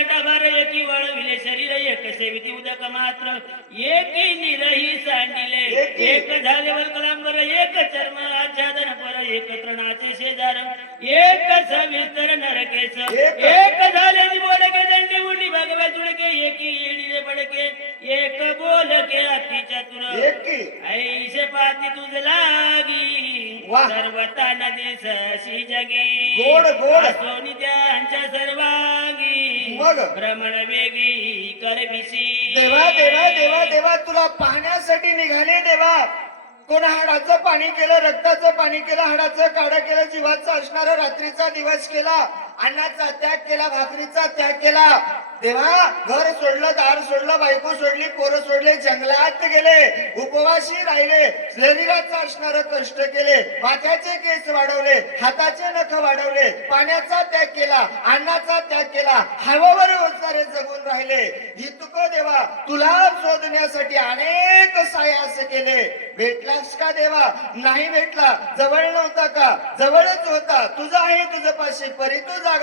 लटाभार एकी वळविले शरीर एक सेविती उदक मात्र एकी निरही सांडिले एक झाले वल्कलांबर एक चर्म आच्छादन पर एक तृणाचे शेजार एक सविस्तर नरकेश एक झाले बोलके दंडी उडी भगवे जुळके एकी येडीले बडके एक बोलके अति चतुर ऐसे पाती तुझ लागी सर्वता नदी सशी जगी गोड गोड सोनी त्यांच्या सर्वांगी भ्रमण वेगी करविशी देवा देवा देवा देवा तुला पाहण्यासाठी निघाले देवा कोण हाडाचं पाणी केलं रक्ताचं पाणी केलं हाडाचं काढा केलं जीवाचा असणारा रात्रीचा दिवस केला अन्नाचा त्याग केला भाकरीचा त्याग केला देवा घर सोडलं दार सोडलं बायको सोडली पोरं सोडले जंगलात गेले उपवासी राहिले शरीराचा असणारे कष्ट केले माथ्याचे केस वाढवले हाताचे नख वाढवले पाण्याचा त्याग केला अन्नाचा त्याग केला हवेवर होणारे जगून राहिले ही तुक देवा तुला शोधण्यासाठी अनेक सायास केले भेटलास का देवा नाही भेटला जवळ नव्हता का जवळच होता तुझा आहे तुझं पाशी परी तू जागा